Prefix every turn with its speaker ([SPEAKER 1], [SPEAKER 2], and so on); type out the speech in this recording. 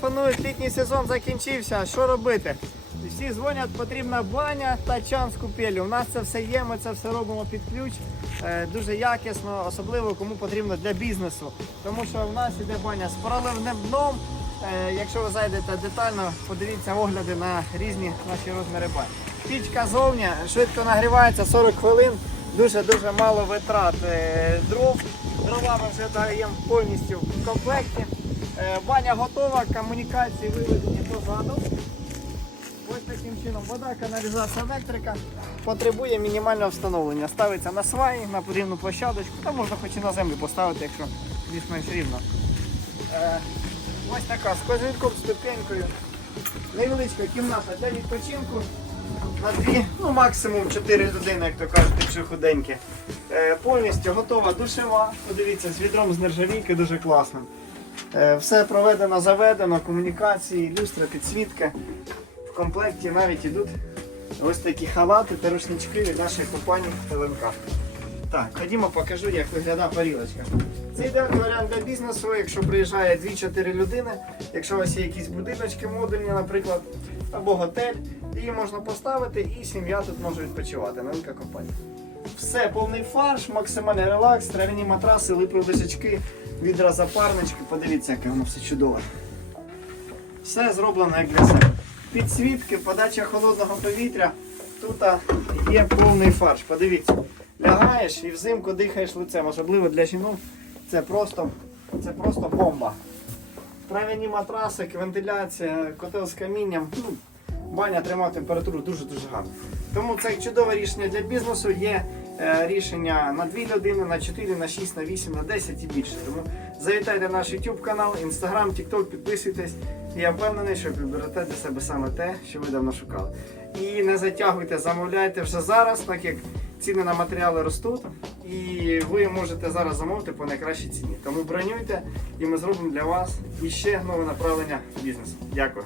[SPEAKER 1] телефонують, літній сезон закінчився. Що робити? Всі дзвонять, потрібна баня та чан з купелі. У нас це все є, ми це все робимо під ключ. Е, Дуже якісно, особливо кому потрібно для бізнесу. Тому що в нас іде баня з проливним дном. Е, Якщо ви зайдете детально, подивіться огляди на різні наші розміри бань. Пічка зовні швидко нагрівається 40 хвилин. Дуже-дуже мало витрат е, дров. Дрова ми вже даємо повністю в комплекті. Е, Баня готова, комунікації виведені позаду. Ось таким чином вода, каналізація, електрика потребує мінімального встановлення. Ставиться на сваї, на потрібну площадочку, та можна хоч і на землю поставити, якщо більш-менш рівно. Е, ось така з козирком, ступенькою. Невеличка кімната для відпочинку. На дві, ну максимум 4 людини, як то кажуть, якщо худенькі. Е, повністю готова душева. Подивіться, з відром з нержавійки дуже класно. Е, все проведено, заведено, комунікації, люстра, підсвітка. В комплекті навіть йдуть ось такі халати та рушнички від нашої компанії ТЛНК. Так, ходімо, покажу, як виглядає парілочка. Це ідеальний варіант для бізнесу, якщо приїжджає 2-4 людини, якщо у вас є якісь будиночки модульні, наприклад, або готель, її можна поставити і сім'я тут може відпочивати. Новинка компанія. Все, повний фарш, максимальний релакс, трав'яні матраси, липові лежачки, відра запарнички. Подивіться, яке воно все чудове. Все зроблено як для себе. Підсвітки, подача холодного повітря. Тут є повний фарш. Подивіться. Лягаєш і взимку дихаєш лицем. Особливо для жінок це просто, це просто бомба. Трав'яні матраси, вентиляція, котел з камінням. Баня тримає температуру дуже-дуже гарно. Тому це чудове рішення для бізнесу. Є е, рішення на 2 людини, на 4, на 6, на 8, на 10 і більше. Тому завітайте наш YouTube канал, Instagram, TikTok, підписуйтесь. Я впевнений, що підберете для себе саме те, що ви давно шукали. І не затягуйте, замовляйте вже зараз, так як ціни на матеріали ростуть, і ви можете зараз замовити по найкращій ціні. Тому бронюйте, і ми зробимо для вас іще нове направлення бізнесу. Дякую.